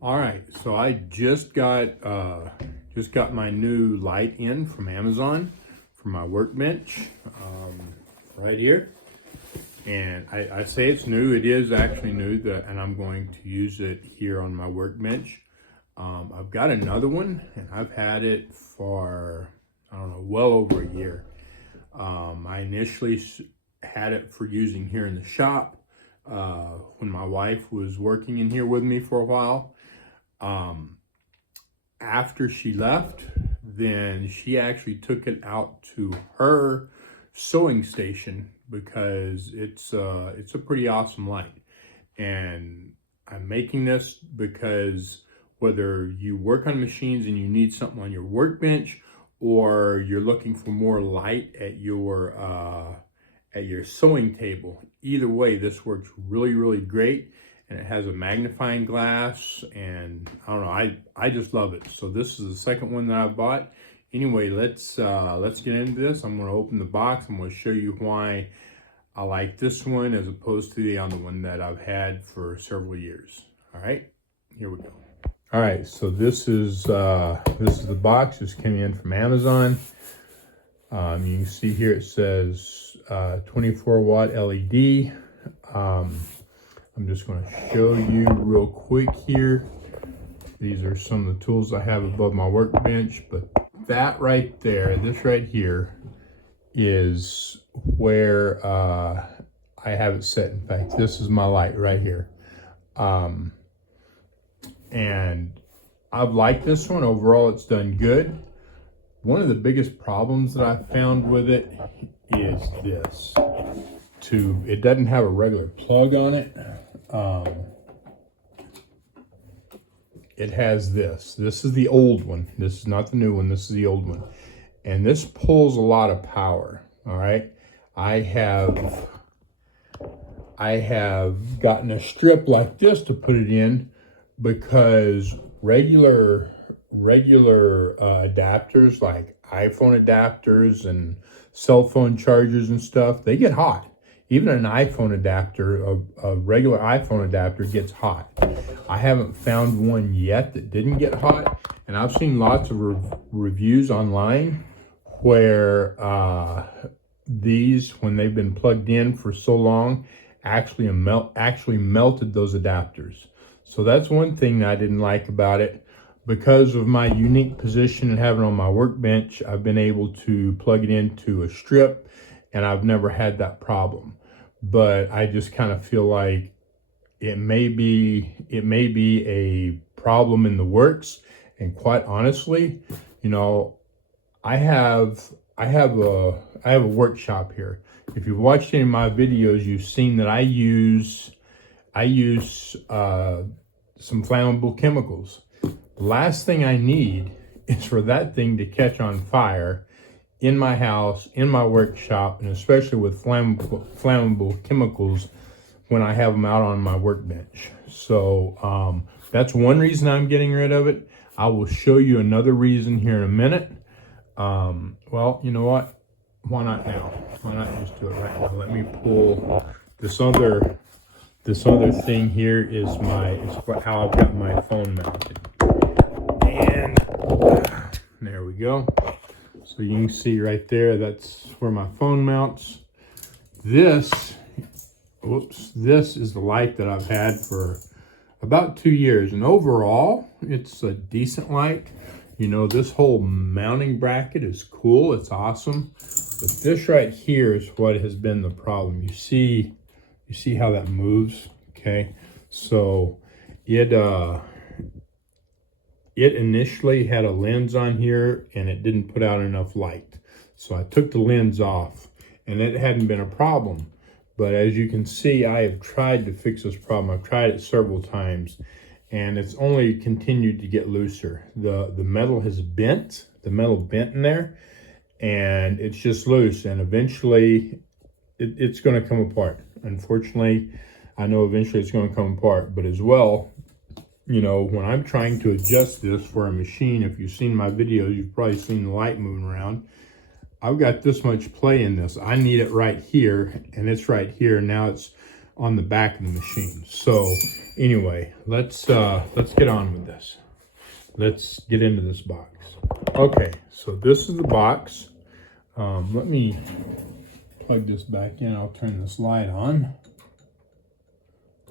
All right, so I just got my new light in from Amazon for my workbench, right here. And I say it's new. It is actually new, and I'm going to use it here on my workbench. I've got another one, and I've had it for, I don't know, well over a year. I initially had it for using here in the shop when my wife was working in here with me for a while. After she left, then she actually took it out to her sewing station because it's a pretty awesome light. And I'm making this because whether you work on machines and you need something on your workbench, or you're looking for more light at your sewing table, either way, this works really great. And it has a magnifying glass, and I don't know, I just love it. So this is the second one that I bought. Anyway, let's get into this. I'm going to open the box. I'm going to show you why I like this one as opposed to the other one that I've had for several years. All right, here we go. All right, so this is the box. This came in from Amazon. You can see here it says 24 watt LED. I'm just going to show you real quick here. These are some of the tools I have above my workbench, but that right there, this right here, is where I have it set. In fact, this is my light right here. And I've liked this one. Overall, it's done good. One of the biggest problems that I found with it is this. It doesn't have a regular plug on it. It has this. This is the old one. This is not the new one. This is the old one. And this pulls a lot of power. All right. I have gotten a strip like this to put it in because regular adapters like iPhone adapters and cell phone chargers and stuff, they get hot. Even an iPhone adapter, a regular iPhone adapter gets hot. I haven't found one yet that didn't get hot, and I've seen lots of reviews online where these, when they've been plugged in for so long, actually melted those adapters. So that's one thing that I didn't like about it. Because of my unique position and having it on my workbench, I've been able to plug it into a strip, and I've never had that problem. But I just kind of feel like it may be a problem in the works. And quite honestly, you know, I have a workshop here. If you've watched any of my videos, you've seen that I use some flammable chemicals. The last thing I need is for that thing to catch on fire in my house, in my workshop, and especially with flammable chemicals when I have them out on my workbench. So that's one reason I'm getting rid of it. I will show you another reason here in a minute. Well, you know what? Why not now? Why not just do it right now? Let me pull this other thing here is how I've got my phone mounted. And there we go. So you can see right there, that's where my phone mounts. This is the light that I've had for about 2 years. And overall, it's a decent light. You know, this whole mounting bracket is cool. It's awesome. But this right here is what has been the problem. You see how that moves? Okay. So it initially had a lens on here and it didn't put out enough light. So I took the lens off and it hadn't been a problem. But as you can see, I have tried to fix this problem. I've tried it several times and it's only continued to get looser. The metal has bent, in there, and it's just loose, and eventually it's going to come apart. Unfortunately, I know eventually it's going to come apart, but as well, you know, when I'm trying to adjust this for a machine, if you've seen my videos, you've probably seen the light moving around. I've got this much play in this. I need it right here, and it's right here. Now it's on the back of the machine. So anyway, let's get on with this. Let's get into this box. Okay, so this is the box. Let me plug this back in. I'll turn this light on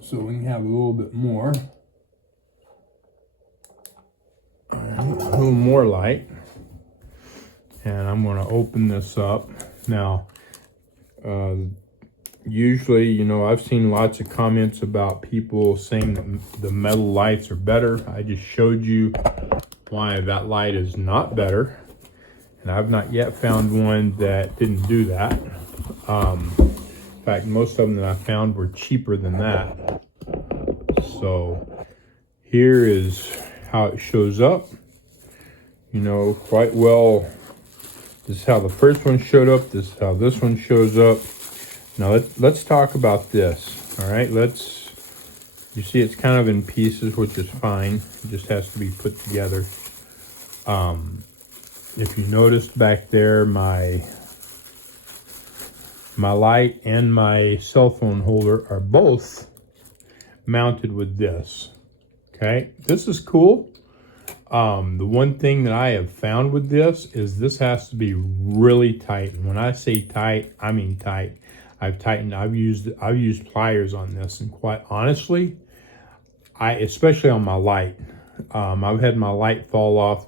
so we can have a little bit more. All right, a little more light. And I'm going to open this up. Now, usually, you know, I've seen lots of comments about people saying that the metal lights are better. I just showed you why that light is not better. And I've not yet found one that didn't do that. In fact, most of them that I found were cheaper than that. So here is how it shows up. You know, quite well. This is how the first one showed up. This is how this one shows up. Now let's talk about this. All right, you see it's kind of in pieces, which is fine. It just has to be put together. If you noticed back there, my light and my cell phone holder are both mounted with this. Okay, this is cool. The one thing that I have found with this is this has to be really tight. And when I say tight, I mean tight. I've used pliers on this, and quite honestly, especially on my light, I've had my light fall off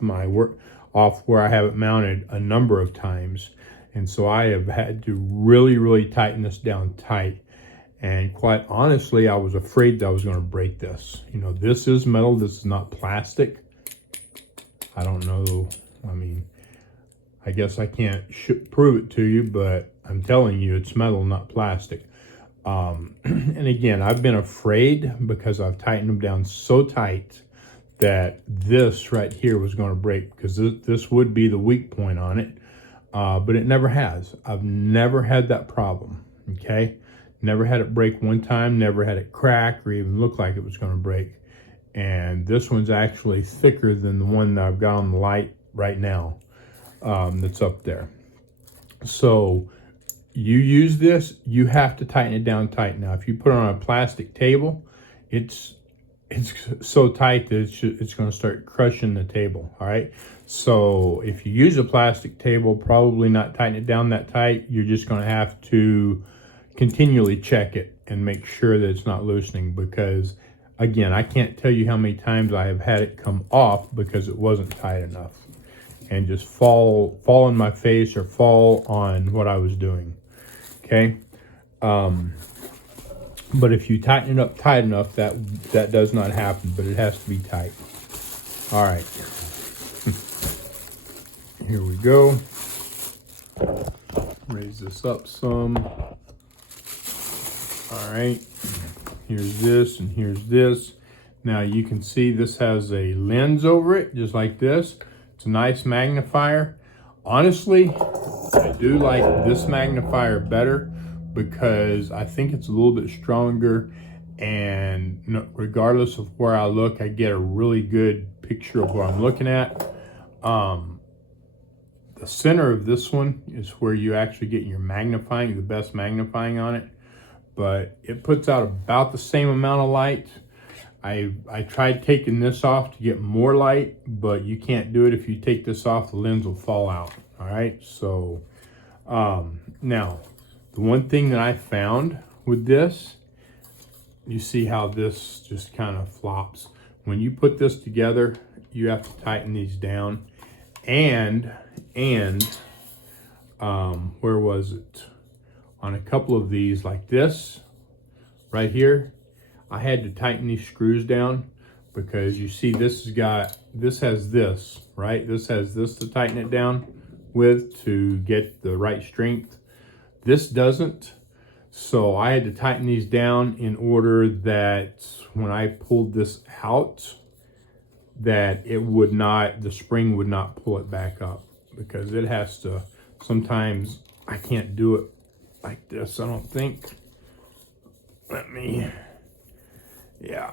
off where I have it mounted a number of times, and so I have had to really tighten this down tight. And quite honestly, I was afraid that I was going to break this. You know, this is metal. This is not plastic. I don't know. I mean, I guess I can't prove it to you, but I'm telling you, it's metal, not plastic. And again, I've been afraid because I've tightened them down so tight that this right here was going to break, because this would be the weak point on it. But it never has. I've never had that problem. Okay. Never had it break one time, never had it crack or even look like it was going to break. And this one's actually thicker than the one that I've got on the light right now, that's up there. So you use this, you have to tighten it down tight. Now, if you put it on a plastic table, it's so tight that it's going to start crushing the table. All right. So if you use a plastic table, probably not tighten it down that tight. You're just going to have to continually check it and make sure that it's not loosening, because again, I can't tell you how many times I have had it come off because it wasn't tight enough and just fall in my face or fall on what I was doing. Okay. But if you tighten it up tight enough, that does not happen, but it has to be tight. All right. Here we go. Raise this up some. All right. Here's this and here's this. Now you can see this has a lens over it, just like this. It's a nice magnifier. Honestly, I do like this magnifier better because I think it's a little bit stronger, and regardless of where I look, I get a really good picture of what I'm looking at. The center of this one is where you actually get your magnifying, the best magnifying on it, but it puts out about the same amount of light. I tried taking this off to get more light, but you can't do it. If you take this off, the lens will fall out. All right, so now the one thing that I found with this, you see how this just kind of flops. When you put this together, you have to tighten these down. And where was it? On a couple of these, like this right here, I had to tighten these screws down because you see this has this, right? This has this to tighten it down with to get the right strength. This doesn't. So I had to tighten these down in order that when I pulled this out, that the spring would not pull it back up, because it has to. Sometimes I can't do it like this, I don't think. Yeah,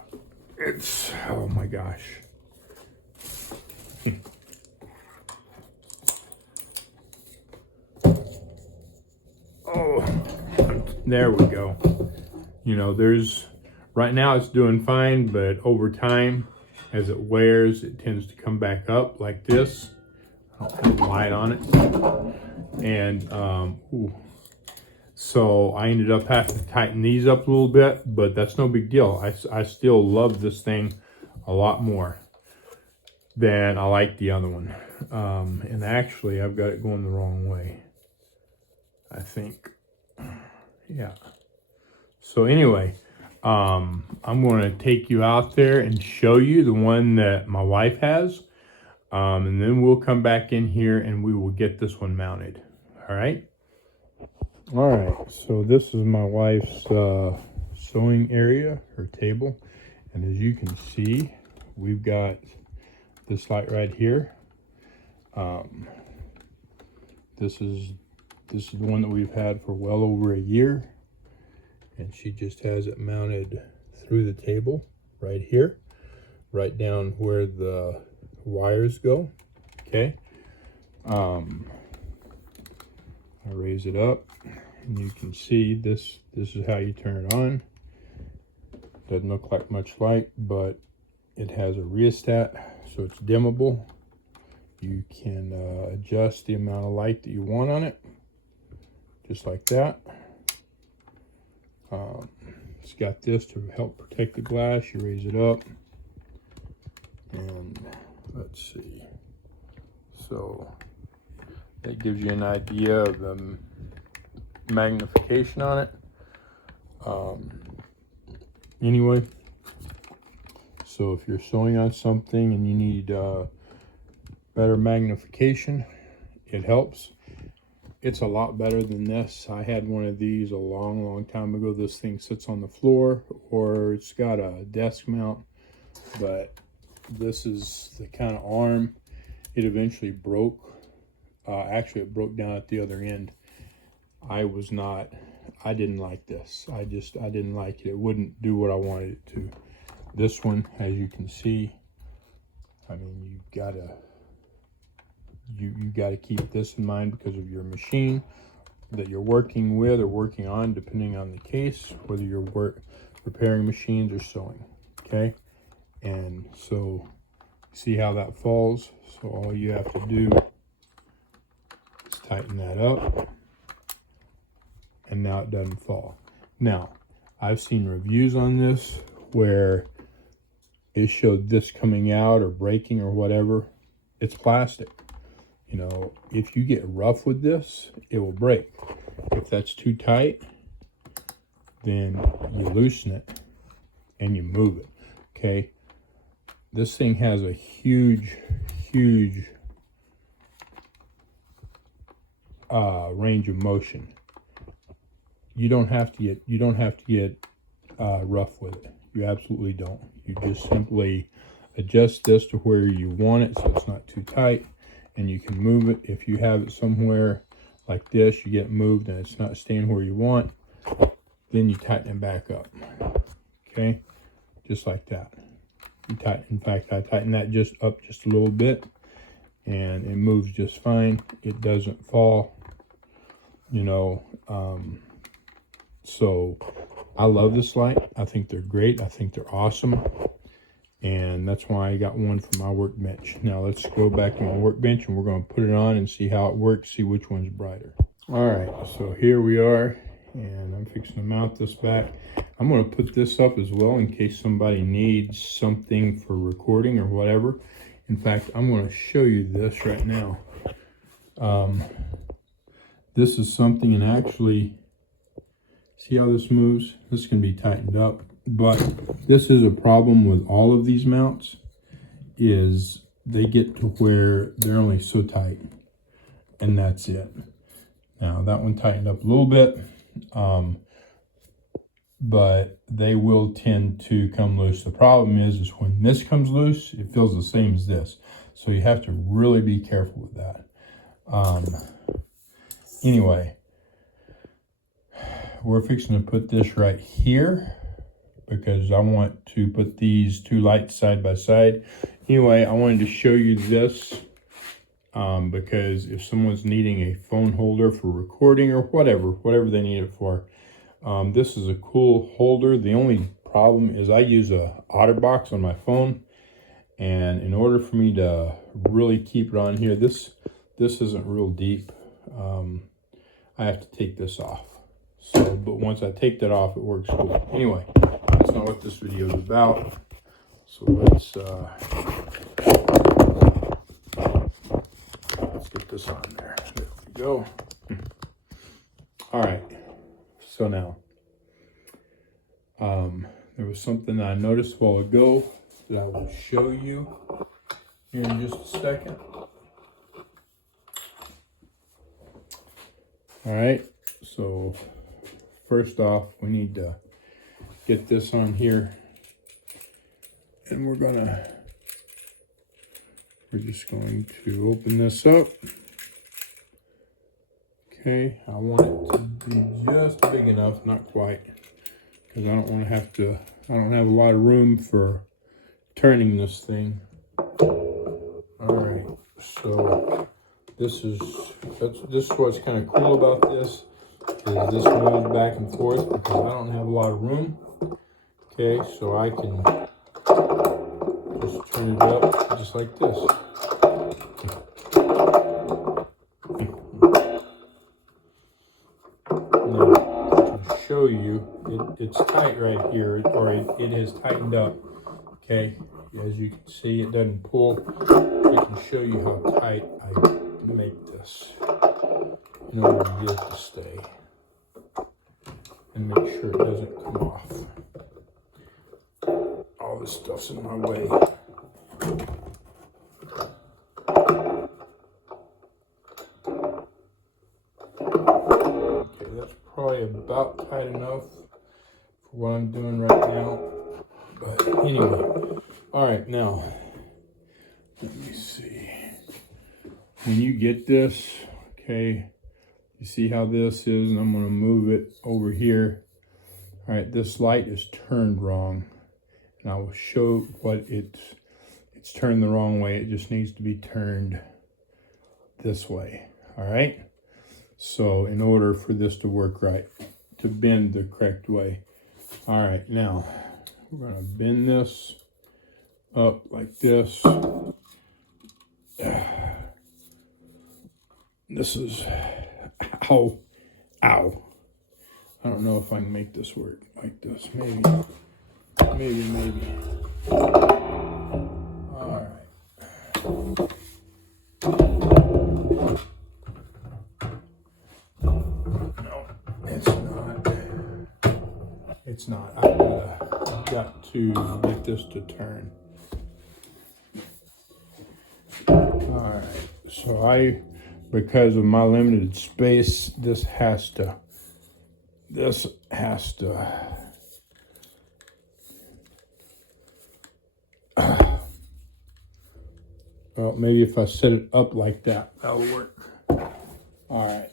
it's, oh my gosh. Oh, there we go. You know, right now it's doing fine, but over time, as it wears, it tends to come back up like this. I'll put light on it. And, so I ended up having to tighten these up a little bit, but that's no big deal. I still love this thing a lot more than I like the other one. And actually, I've got it going the wrong way, I think. Yeah. So anyway, I'm going to take you out there and show you the one that my wife has. And then we'll come back in here and we will get this one mounted. All right. All right. So this is my wife's sewing area, her table. And as you can see, we've got this light right here. This is the one that we've had for well over a year. And she just has it mounted through the table right here, right down where the wires go. Okay. I raise it up and you can see this is how you turn it on. Doesn't look like much light, but it has a rheostat, so it's dimmable. You can adjust the amount of light that you want on it, just like that. It's got this to help protect the glass. You raise it up, and let's see. So that gives you an idea of the magnification on it. Anyway, so if you're sewing on something and you need better magnification, it helps. It's a lot better than this. I had one of these a long time ago. This thing sits on the floor, or it's got a desk mount, but this is the kind of arm. It eventually broke. Actually, it broke down at the other end. I didn't like this. I didn't like it. It wouldn't do what I wanted it to. This one, as you can see, I mean, you gotta keep this in mind because of your machine that you're working with or working on, depending on the case, whether you're repairing machines or sewing. Okay, and so see how that falls. So all you have to do is tighten that up, and now it doesn't fall. Now, I've seen reviews on this where it showed this coming out or breaking or whatever. It's plastic. You know, if you get rough with this, it will break. If that's too tight, then you loosen it and you move it. Okay, this thing has a huge range of motion. You don't have to get rough with it. You absolutely don't. You just simply adjust this to where you want it so it's not too tight, and you can move it. If you have it somewhere like this, you get moved and it's not staying where you want, then you tighten it back up. Okay, just like that. You tighten. In fact, I tighten that just up just a little bit, and it moves just fine. It doesn't fall. You know, so I love this light. I think they're great. I think they're awesome. And that's why I got one for my workbench. Now let's go back to my workbench and we're going to put it on and see how it works, see which one's brighter. All right, so here we are, and I'm fixing to mount this back. I'm going to put this up as well in case somebody needs something for recording or whatever. In fact, I'm going to show you this right now. This is something, and actually, see how this moves? This can be tightened up. But this is a problem with all of these mounts, is they get to where they're only so tight, and that's it. Now that one tightened up a little bit, but they will tend to come loose. The problem is when this comes loose, it feels the same as this. So you have to really be careful with that. Anyway, we're fixing to put this right here, because I want to put these two lights side by side. Anyway, I wanted to show you this because if someone's needing a phone holder for recording or whatever they need it for, This is a cool holder. The only problem is I use a OtterBox on my phone, and in order for me to really keep it on here, this isn't real deep. I have to take this off. So, but once I take that off, it works cool. Anyway, that's not what this video is about. So let's get this on there. There we go. All right. So now, there was something I noticed a while ago that I will show you here in just a second. All right. So first off, we need to get this on here, and we're just going to open this up. Okay, I want it to be just big enough, not quite, because I don't want to have to, I don't have a lot of room for turning this thing. All right, so this is what's kind of cool about this, is this moves back and forth because I don't have a lot of room. Okay, so I can just turn it up just like this. Now, to show you, it's tight right here, or it has tightened up. Okay, as you can see, it doesn't pull. I can show you how tight I make this in order to get it to stay and make sure it doesn't come off. All this stuff's in my way. Okay, that's probably about tight enough for what I'm doing right now. But anyway, all right, now, let me see. When you get this, okay, you see how this is, and I'm gonna move it over here. All right, this light is turned wrong. And I will show what it's turned the wrong way. It just needs to be turned this way. All right. So in order for this to work right, to bend the correct way. All right. Now we're going to bend this up like this. This is, ow. I don't know if I can make this work like this. Maybe. All right. No, it's not. I've got to get this to turn. All right. So because of my limited space, this has to. Well, maybe if I set it up like that, that'll work. All right.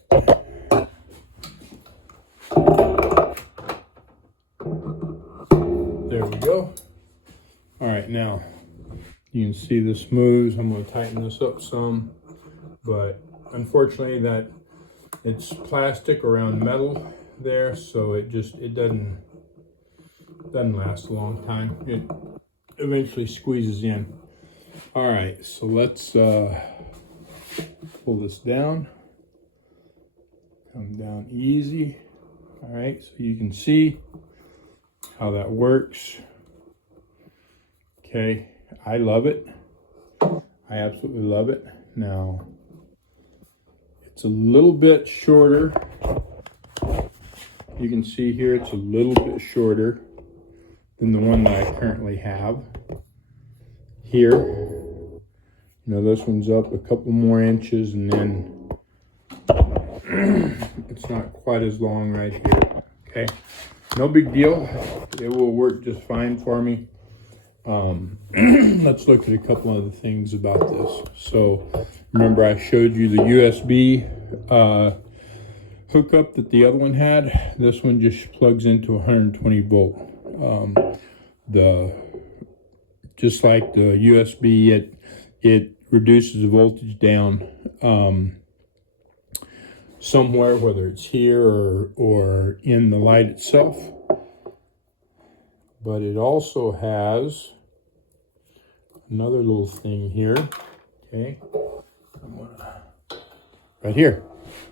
There we go. All right, now you can see this moves. I'm going to tighten this up some, but unfortunately that it's plastic around metal there, so it doesn't last a long time. It eventually squeezes in. All right, so let's pull this down. Come down easy. All right, so you can see how that works. Okay, I love it. I absolutely love it. Now, it's a little bit shorter. You can see here it's a little bit shorter than the one that I currently have. Here, you know, this one's up a couple more inches, and then it's not quite as long right here. Okay, no big deal. It will work just fine for me. Let's look at a couple other things about this. So remember I showed you the USB hookup that the other one had. This one just plugs into 120 volt. Just like the USB, it reduces the voltage down. somewhere, whether it's here or in the light itself. But it also has another little thing here, okay, right here.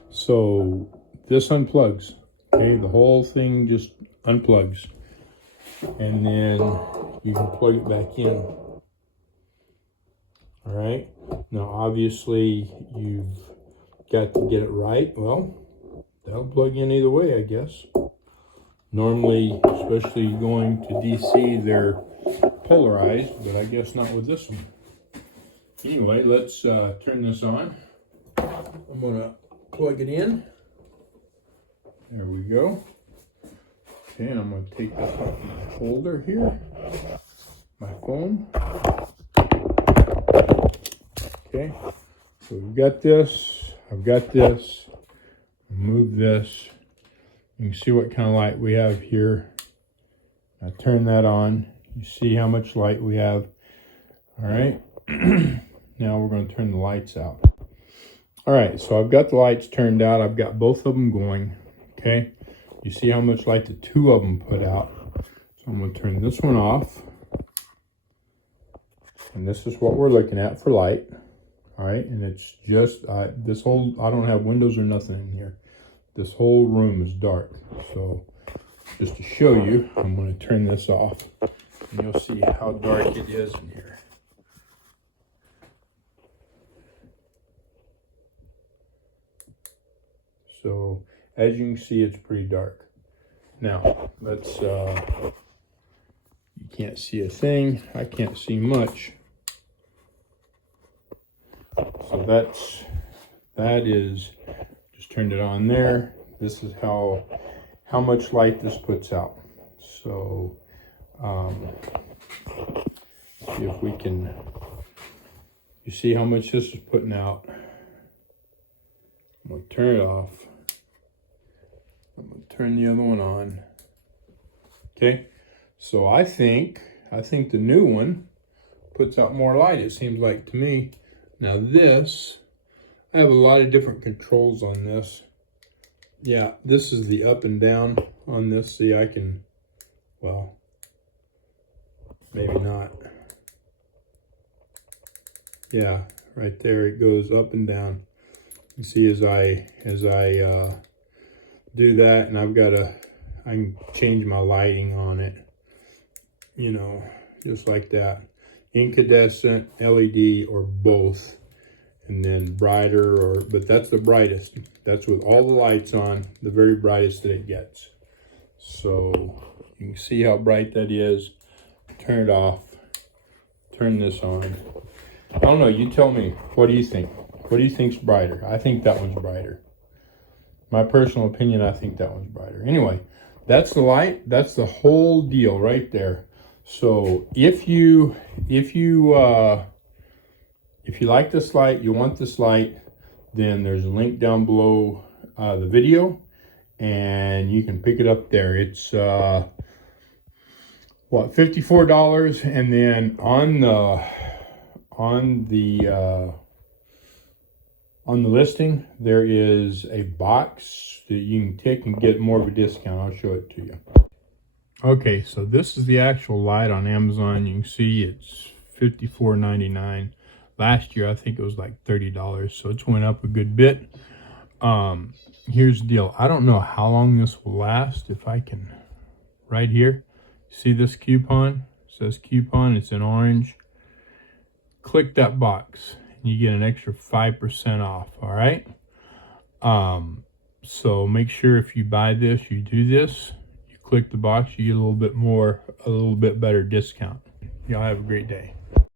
So this unplugs, okay, the whole thing just unplugs. And then you can plug it back in. All right, now obviously you've got to get it right. Well, that'll plug in either way, I guess. Normally, especially going to DC, they're polarized, but I guess not with this one. Anyway, let's turn this on. I'm gonna plug it in. There we go. Okay, and I'm gonna take this off my holder here, my phone. Okay, so we've got this, I've got this, move this. You can see what kind of light we have here. I turn that on. You see how much light we have. All right, now we're going to turn the lights out. All right, so I've got the lights turned out. I've got both of them going, okay? You see how much light the two of them put out. So I'm going to turn this one off. And this is what we're looking at for light. All right, and it's just, this whole, I don't have windows or nothing in here. This whole room is dark. So just to show you, I'm going to turn this off. And you'll see how dark it is in here. So as you can see, it's pretty dark. Now, let's, you can't see a thing. I can't see much. So that is, just turned it on there. This is how much light this puts out. So, see if we can, you see how much this is putting out. I'm going to turn it off. I'm going to turn the other one on. Okay, so I think the new one puts out more light, it seems like to me. Now this, I have a lot of different controls on this. Yeah, this is the up and down on this. See, I can, well, maybe not. Yeah, right there it goes up and down. You see as I do that, and I can change my lighting on it, you know, just like that. Incandescent, LED, or both. And then brighter, but that's the brightest. That's with all the lights on, the very brightest that it gets. So you can see how bright that is. Turn it off. Turn this on. I don't know, you tell me, what do you think? What do you think's brighter? I think that one's brighter. My personal opinion, I think that one's brighter. Anyway, that's the light. That's the whole deal right there. So if you like this light, you want this light, then there's a link down below the video, and you can pick it up there. It's what, $54, and then on the listing there is a box that you can take and get more of a discount. I'll show it to you. Okay, so this is the actual light on Amazon. You can see it's $54.99. Last year I think it was like $30, so it's went up a good bit. Here's the deal. I don't know how long this will last. If I can, right here, see this coupon? It says coupon, it's in orange. Click that box and you get an extra 5% off. All right, so make sure if you buy this, you do this, you click the box, you get a little bit better discount. Y'all have a great day.